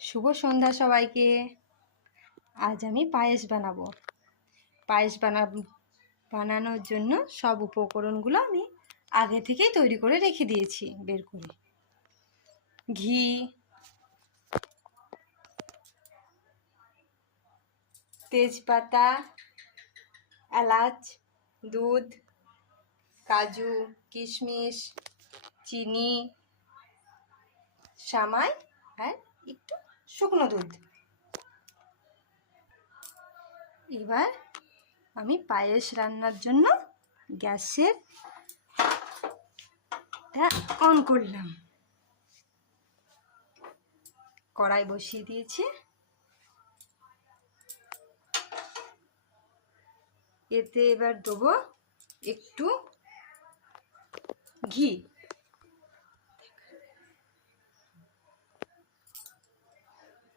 শুভ সন্ধ্যা সবাইকে। আজ আমি পায়েস বানাবো। পায়েস বানা, বানানোর জন্য সব উপকরণগুলো আমি আগে থেকেই তৈরি করে রেখে দিয়েছি বের করে। ঘি, তেজপাতা, এলাচ, দুধ, কাজু, কিশমিশ, চিনি, সামাই, আর একটু শুকনো দুধ। এবার আমি পায়েস রান্নার জন্য গ্যাসের অন করলাম। কড়াই বসিয়ে দিয়েছি। এতে এবার দেবো একটু ঘি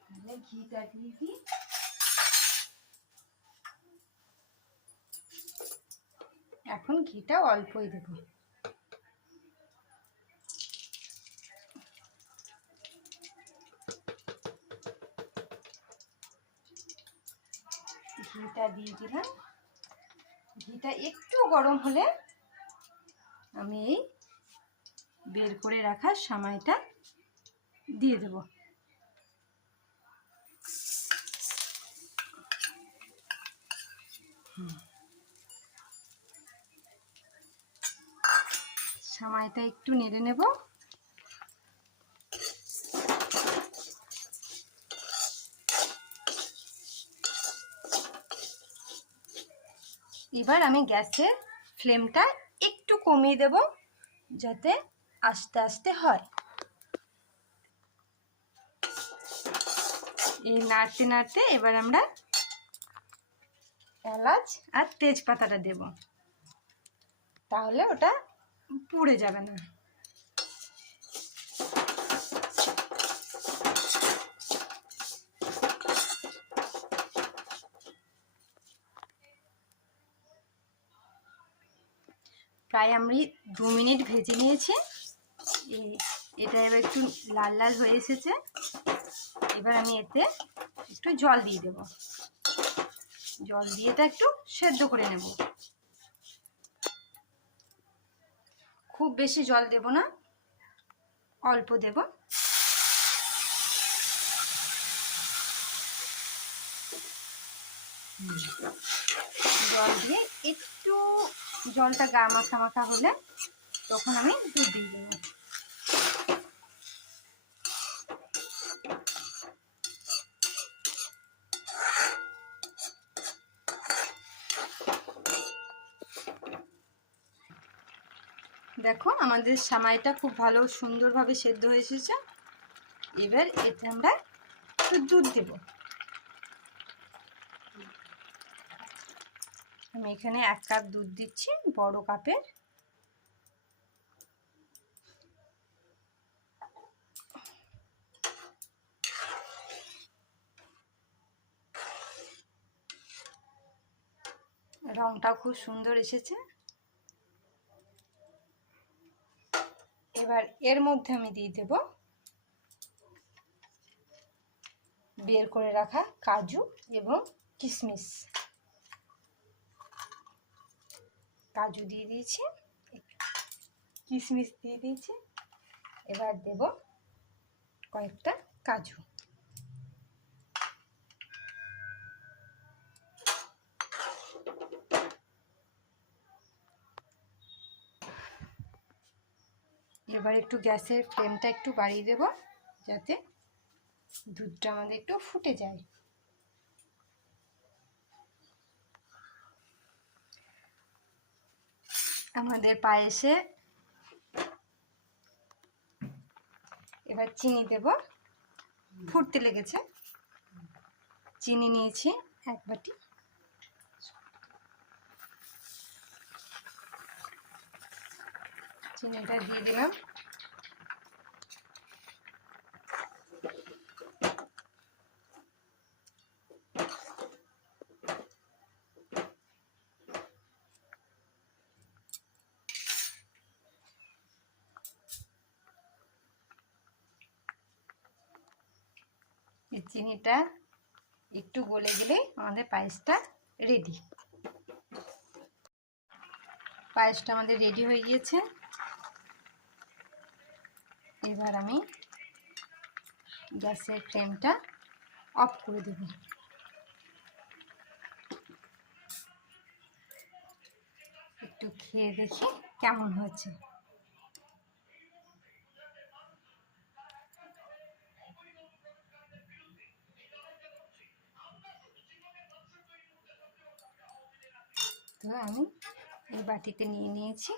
তাহলে ঘিটা দিয়ে দিই। এখন ঘিটা অল্পই দেব। ঘিটা দিয়ে দিলাম। ঘিটা একটু গরম হলে আমি এই বের করে রাখা সামাইটা দিয়ে দেব। সামাইটা একটু নেড়ে নেব। এবার আমি গ্যাসের ফ্লেমটা একটু কমিয়ে দেব যাতে আস্তে আস্তে হয়। এই নাড়তে নাড়তে এবার আমরা এলাচ আর তেজপাতাটা দেব। তাহলে ওটা পুড়ে যাবে না। প্রায় আমি দু মিনিট ভেজে নিয়েছি। এটা এবার একটু লাল লাল হয়ে এসেছে। এবার আমি এতে একটু জল দিয়ে দেব। জল দিয়ে একটু সেদ্ধ করে নেব। খুব বেশি জল দেব না, অল্প দেব। জল দিয়ে একটু জলটা গা মাখা মাখা হলে তখন আমি দুধ দিয়ে দেবো। দেখো, আমাদের সামাইটা খুব ভালো সুন্দরভাবে সেদ্ধ হয়ে এসেছে। এবার এতে আমরা একটু দুধ দেব। আমি এখানে এক কাপ দুধ দিচ্ছি, বড় কাপের। রংটা খুব সুন্দর এসেছে। এবার এর মধ্যে আমি দিয়ে দেব বের করে রাখা কাজু এবং কিশমিশ কাজু দিয়ে দিয়েছি কিশমিশ দিয়ে দিয়েছি। এবার দেব কয়েকটা কাজু। এবার একটু গ্যাসের ফ্লেমটা একটু বাড়িয়ে দেব, যাতে দুধটা আমাদের একটু ফুটে যায়। আমাদের পায়েসে এবার চিনি দেব। ফুটতে লেগেছে। চিনি নিয়েছি এক বাটি। চিনিটা দিয়ে দিলাম। চিনিটা একটু গলে গেলে আমাদের পায়েসটা রেডি পায়েসটা আমাদের রেডি হয়ে গিয়েছে। এবার আমি গ্যাসের ফ্লেমটা অফ করে দেব। একটু খেয়ে দেখি কেমন হয়েছে। তো আমি এই বাটিতে নিয়ে নিয়েছি।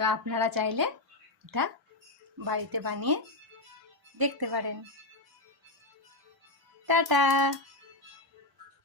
তো আপনারা চাইলে এটা বাড়িতে বানিয়ে দেখতে পারেন। টাটা!